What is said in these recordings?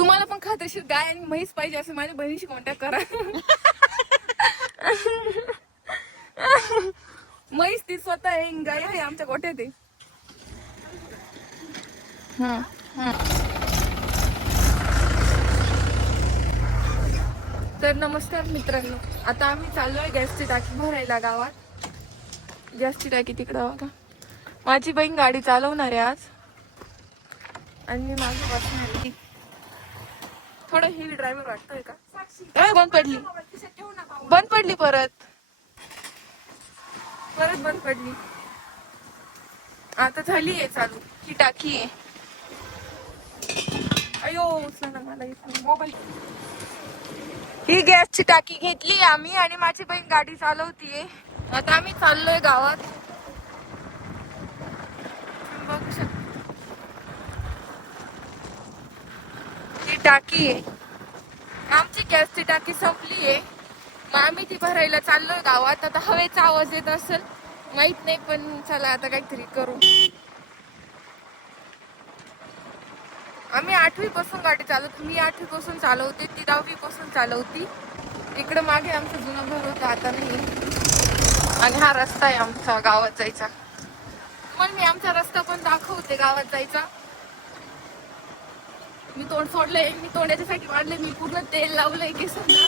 तुम्हाला पण खात्रीशीर गाय आणि म्हैस पाहिजे असं माझ्या बहिणीशी कॉन्टॅक्ट करा. म्हैस ती स्वतः आहे, गाय आहे आमच्या गोठ्यात आहे. तर नमस्कार मित्रांनो, आता आम्ही चाललोय गॅसची टाकी भरायला गावात. गॅसची टाकी तिकडं बघा. माझी बहीण गाडी चालवणार आहे आज आणि मी मागे बसणार आहे. थोडं हिल ड्रायव्हर वाटतोय का? बंद पडली, बंद पडली, परत बंद पडली. आता झाली आहे चालू. ही टाकी आहे. अयो उचला ना मला मोबाईल. ही गॅसची टाकी घेतली आम्ही आणि माझी बहीण गाडी चालवतीये. आता आम्ही चाललोय गावात. बघू शकता ही टाकी आहे. आमची गॅसची टाकी संपली आहे. मग आम्ही ती भरायला चाललोय गावात. आता हवेचा आवाज येत असेल माहित नाही, पण चला आता काहीतरी करू. आम्ही 8वी पासून गाडी चालवतो. मी 8वी पासून चालवते, ती 10वी पासून चालवती. इकडे मागे आमचं जुनं घर होतं, आता नाही. आणि हा रस्ता आहे आमचा गावात जायचा. तुम्हाला मी आमचा रस्ता पण दाखवते गावात जायचा. मी तोंड सोडलंय, मी तोंड याच्यासाठी वाढले, मी पूर्ण तेल लावलंय केसांना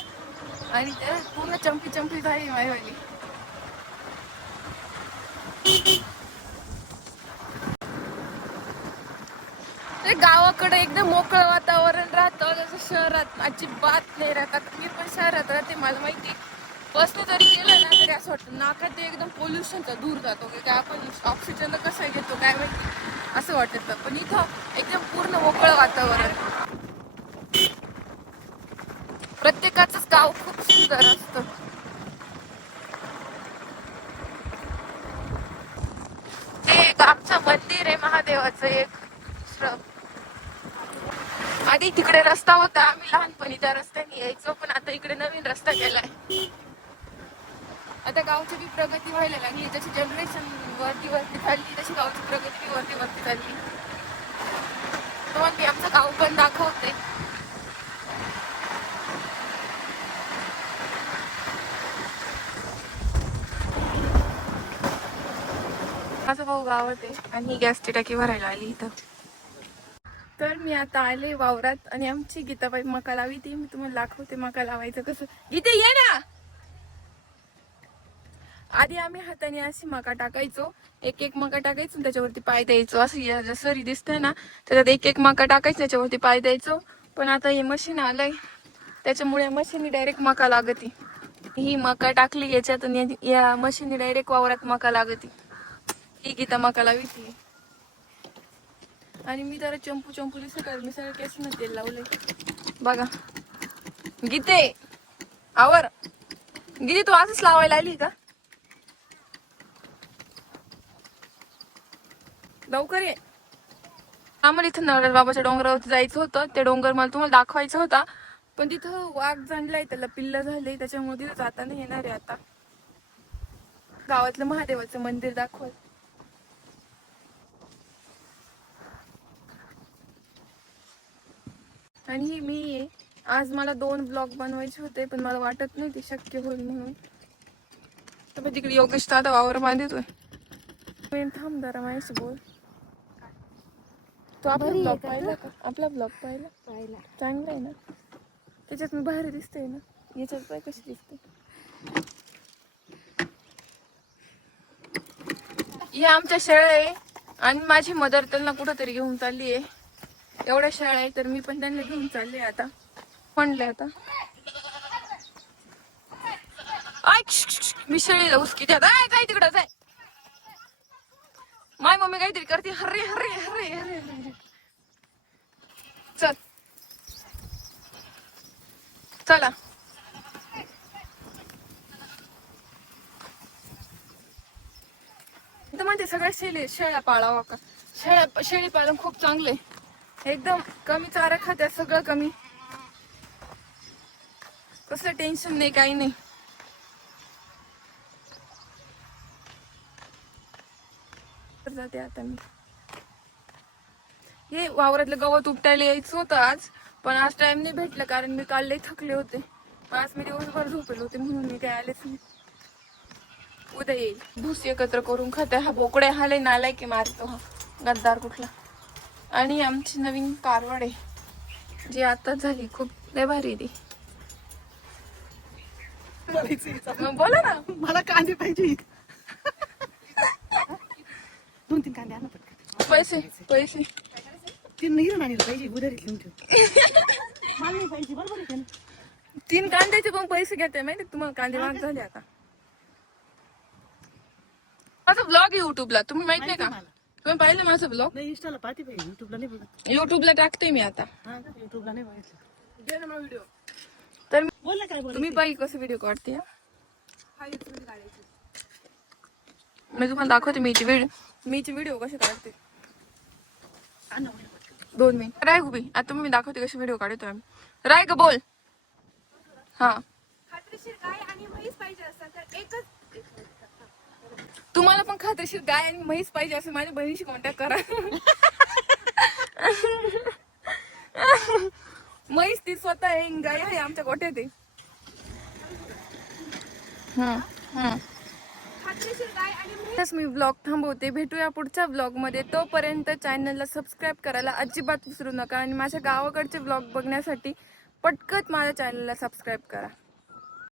आणि त्या पूर्ण चंपी झाली माझीवाली. ते गावाकडे एकदम मोकळं वातावरण राहतं, जसं शहरात अजिबात नाही राहतात. मी पण शहरात राहते, मला माहिती. बसने जरी गेलं ना तरी असं वाटतं नाकात ते एकदम पोल्युशनचा दूर जातो की काय, आपण ऑक्सिजन कसं घेतो काय माहिती असं वाटतं. पण इथं एकदम पूर्ण मोकळं वातावरण. प्रत्येकाचंच गाव खूप सुंदर असतं. ते एक आमचं मंदिर आहे महादेवाचं एक. आधी तिकडे रस्ता होता, आम्ही लहानपणी त्या रस्त्याने यायचो, पण आता इकडे नवीन रस्ता केलाय. आता गावची बी प्रगती व्हायला लागली. जशी जनरेशन वरती चालली तशी गावची प्रगती बी वरती चालली. तुम्हाला मी आमचं गाव पण दाखवते. माझा भाऊ गावात आहे आणि गॅसची टाकी भरायला आली इथं. तर मी आता आले वावरात आणि आमची गीताबाई मका लावी ती मी तुम्हाला दाखवते मका लावायचं कसं. इथे ये ना. आधी आम्ही हाताने अशी मका टाकायचो, एक मका टाकायचो त्याच्यावरती पाय द्यायचो. असं सरी दिसतंय ना, त्याच्यात एक मका टाकायचं त्याच्यावरती पाय द्यायचो. पण आता हे मशीन आलंय त्याच्यामुळे मशीनने डायरेक्ट मका लागती. ही मका टाकली याच्यात आणि या मशीनने डायरेक्ट वावरात मका लागती. ही गीता मका लावी ती. आणि मी जरा चंपू दिसत मी सगळं केसांना तेल लावलंय बघा. गीते आवर. गीते तू असंच लावायला आली का? लवकर ये. आम्हाला इथं नवराज बाबाच्या डोंगरावरती जायचं होतं. ते डोंगर मला तुम्हाला दाखवायचं होता, पण तिथं वाघ जाणलाय, त्याला पिल्ल झाले, त्याच्यामुळे तिथं जाता नाही येणार आहे. आता गावातलं महादेवाचं मंदिर दाखवल. आणि मी आज मला 2 ब्लॉग बनवायचे होते, पण मला वाटत नाही ते शक्य होईल म्हणून. तर तिकडे योगेश दादा वावर बांधतोय. थांब जरा माझ्याशी बोल. तो आपला ब्लॉग पाहिला का? आपला ब्लॉग पाहिला चांगला आहे ना. त्याच्यात मी भारी दिसते ना. याच्यात पाय कशी दिसते. या आमच्या शेळ्या आहे आणि माझी मदर त्यांना कुठंतरी घेऊन चालली आहे. एवढ्या शेळ्या आहे तर मी पण त्यांना घेऊन चालले आता. म्हणले आता मी शेळीला उसकी द्या जाय तिकडं जाय. माय मम्मी काहीतरी करते. हरे हरे हरे हरे चल चला. तर म्हणते सगळ्या शेळ्या पाळावा का. शेळी पालन खूप चांगले. एकदम कमी चारा खात्या, सगळं कमी, कसलं टेन्शन नाही काही नाही. जाते आता मी. हे वावरातलं गवत उपटायला यायचं होतं आज, पण आज टाइम नाही भेटला कारण मी काल लई थकले होते. आज मी दिवसभर झोपेले होते म्हणून मी काय आलेच नाही. उद्या येईल. भूस एकत्र करून खाते. हा बोकडे हा लय नालाय की मारतो हा गद्दार कुठला. आणि आमची नवीन कारवाड आहे जी आता झाली, खूप लय भारी ती. मग बोला ना. मला कांदे पाहिजे. 2-3 कांदे आणा पटकन. पैसे पैसे 3 हिरण आणले पाहिजे, उधारीत लिहून ठेव. मला नाही पाहिजे, बरोबर आहे ना. 3 कांद्याचे पण पैसे घेते माहिती तुम्हाला. कांदे महाग झाले आता. माझा ब्लॉग आहे युट्यूबला, तुम्ही माहित नाही का? तुम्ही पाहिलं माझा ब्लॉग? नाही, इंस्टाला पाहते पाहिजे, युट्यूबला नाही बघत. युट्यूबला टाकते मी आता. हा का, युट्यूबला नाही बघितलं. घे ना मग व्हिडिओ. तर बोल ना काय बोल. तुम्ही बाई कसं व्हिडिओ काढते. मी तुम्हाला दाखवते मीची व्हिडिओ कशी काढते. 2 मिनिट राय उभी. आता तुम्ही दाखवते कशी व्हिडिओ काढतो आम्ही. राय का बोल. हा, खात्रीशीर गाय आणि म्हैस पाहिजे असतात तर एकच. तुम्हाला पण खात्रीशीर गाय आणि म्हैस पाहिजे असेल माझ्या बहिणीशी कॉन्टॅक्ट करा. म्हैस ती स्वतः आहे, गाय आहे आमच्या गोठ्यात आहे. खात्रीशीर गाय आणि म्हैस. तसं मी ब्लॉग थांबवते. भेटूया पुढच्या ब्लॉग मध्ये. तोपर्यंत चॅनलला सबस्क्राईब करायला अजिबात विसरू नका आणि माझ्या गावाकडचे ब्लॉग बघण्यासाठी पटकन माझ्या चॅनलला सबस्क्राईब करा.